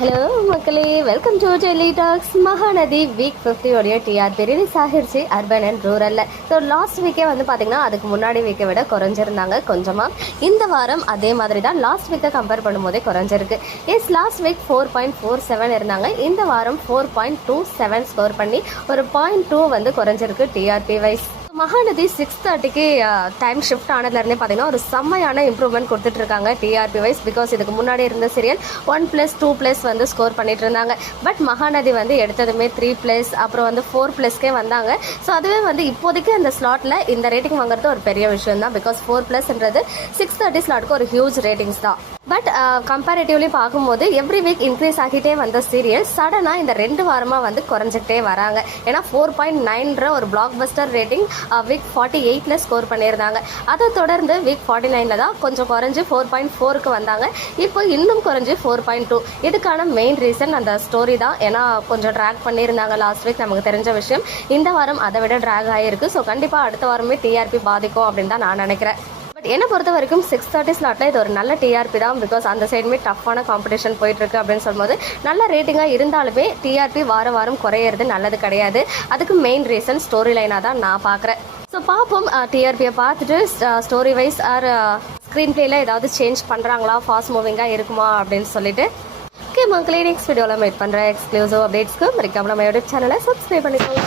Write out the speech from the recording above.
Hello மக்களே, welcome to daily talks. Mahanadi week 50 உடைய TRP release ஆகிருச்சு அர்பன் அண்ட் ரூரல்ல. ஸோ லாஸ்ட் வீக்கே வந்து பார்த்தீங்கன்னா அதுக்கு முன்னாடி வீக்கை விட குறைஞ்சிருந்தாங்க கொஞ்சமாக. இந்த வாரம் அதே மாதிரி தான் லாஸ்ட் வீக்கை கம்பேர் பண்ணும்போதே குறைஞ்சிருக்கு. லாஸ்ட் வீக் 4.47 இருந்தாங்க. இந்த வாரம் 4.27 ஸ்கோர் பண்ணி ஒரு 0.2 வந்து குறைஞ்சிருக்கு டிஆர்பி வைஸ். மகாநதி 6:30க்கு டைம் ஷிஃப்ட் ஆனதுலேருந்தே பார்த்தீங்கன்னா ஒரு செம்மையான இம்ப்ரூவ்மெண்ட் கொடுத்துட்டு இருக்காங்க டிஆர்பி வைஸ். பிகாஸ் இதுக்கு முன்னாடி இருந்த சீரியல் 1+, 2+ வந்து ஸ்கோர் பண்ணிட்டு இருந்தாங்க. பட் மகாநதி வந்து எடுத்ததுமே 3+, அப்புறம் வந்து 4+க்கே வந்தாங்க. ஸோ அதுவே வந்து இப்போதைக்கு அந்த ஸ்லாட்டில் இந்த ரேட்டிங் வாங்குறது ஒரு பெரிய விஷயம் தான். பிகாஸ் 4+ன்றது 6:30 ஸ்லாட்டுக்கு ஒரு ஹியூஜ் ரேட்டிங்ஸ் தான். பட் கம்பேரிட்டிவ்லி பார்க்கும்போது எவ்ரி வீக் இன்க்ரீஸ் ஆகிட்டே வந்த சீரியல் சடனாக இந்த 2 வாரமாக வந்து குறைஞ்சிக்கிட்டே வராங்க. ஏன்னா 4.9 ஒரு பிளாக் பஸ்டர் ரேட்டிங் வீக் 48ல ஸ்கோர் பண்ணியிருந்தாங்க. அதை தொடர்ந்து வீக் 49ல தான் கொஞ்சம் குறைஞ்சி 4.4க்கு வந்தாங்க. இப்போ இன்னும் குறைஞ்சி 4.2. இதுக்கான மெயின் ரீசன் அந்த ஸ்டோரி தான். ஏன்னா கொஞ்சம் ட்ராக் பண்ணியிருந்தாங்க லாஸ்ட் வீக், நமக்கு தெரிஞ்ச விஷயம். இந்த வாரம் அதை விட ட்ராக் ஆகிருக்கு. ஸோ கண்டிப்பாக அடுத்த வாரமே டிஆர்பி பாதிக்கும் அப்படின்னு தான் நான் நினைக்கிறேன். பட் என்னை பொறுத்த வரைக்கும் 6:30 ஸ்லாட்டில் இது ஒரு நல்ல டிஆர்பி தான். பிகாஸ் அந்த சைடுமே டஃப்பான காம்படிஷன் போயிட்டுருக்கு அப்படின்னு சொல்லும்போது நல்ல ரேட்டிங்காக இருந்தாலுமே டிஆர்பி வாரம் குறையிறது நல்லது கிடையாது. அதுக்கு மெயின் ரீசன் ஸ்டோரி லைனாக தான் நான் பார்க்குறேன். ஸோ பார்ப்போம், டிஆர்பியை பார்த்துட்டு ஸ்டோரி வைஸ் ஆர் ஸ்க்ரீன் பிளேயில் ஏதாவது சேஞ்ச் பண்ணுறாங்களா, ஃபாஸ்ட் மூவிங்காக இருக்குமா அப்படின்னு சொல்லிட்டு. ஓகே மக்களே, நெக்ஸ்ட் வீடியோவில் மீட் பண்ணுறேன். எக்ஸ்க்ளூசிவ் அப்டேட்ஸ்க்கு மறக்காம நம்ம யூடியூப் சேனலை சப்ஸ்கிரைப் பண்ணிக்கோங்க.